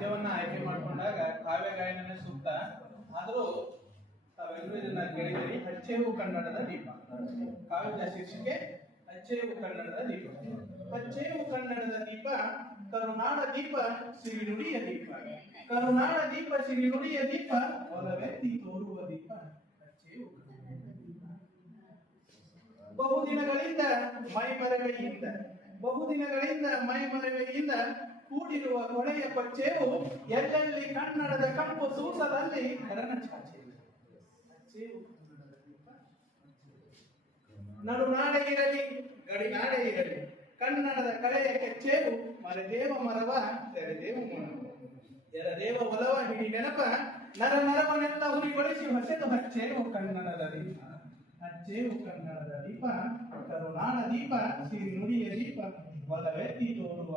ಪದ್ಯವನ್ನ ಆಯ್ಕೆ ಮಾಡಿಕೊಂಡಾಗ ಕಾವ್ಯ ಗಾಯನನೇ ಸೂಕ್ತ. ಆದರೂ ತಾವೆಲ್ಲರೂ ಇದನ್ನ ಕೇಳಿದಿರಿ. ಅಚ್ಚೇವು ಕನ್ನಡದ ದೀಪ. ಕಾವ್ಯದ ಶೀರ್ಷಿಕೆ ಅಚ್ಚೇವು ಕನ್ನಡದ ದೀಪ. ಅಚ್ಚೇವು ಕನ್ನಡದ ದೀಪ ಕರುನಾಡ ದೀಪ ಸಿರಿನುಡಿಯ ದೀಪ. ಕರುನಾಡ ದೀಪ ಸಿರಿನುಡಿಯ ದೀಪ ಒಲವೆತ್ತಿ ತೋರುವ ದೀಪ ಅಚ್ಚೇವು ಕನ್ನಡದ ದೀಪ. ಬಹುದಿನಗಳಿಂದ ಮೈಮರೆವೆಯಿಂದ ಕೂಡಿರುವ ಕೊಳೆಯ ಪಚ್ಚೇವು ಎಲ್ಲೆಲ್ಲಿ ಕನ್ನಡದ ಕಂಪು ಸೂಸದಲ್ಲಿ ಕರನ ಚಾಚೆವು. ನಡುನಾಡೆ ಇರಲಿ ಗಡಿನಾಡೆ ಇರಲಿ ಕನ್ನಡದ ಕಳೆಯ ಕೆಚ್ಚೇವು ಮರದೇವ ಮರವ ತೆರೆದೇವ ಮರವ ಎರದೇವ ಒಲವ ಹಿಡಿ ನೆನಪ ನರ ನರವನೆಲ್ಲ ಹುರಿಗೊಳಿಸಿ ಹೊಸೆದು ಹಚ್ಚೇವು ಕನ್ನಡದ ದೀಪ. ಅಚ್ಚೇವು ಕನ್ನಡದ ದೀಪ ಕರುನಾಡ ದೀಪ ಸಿರಿನುಡಿಯ ದೀಪ ಒಲವೆತ್ತಿ ತೋರುವ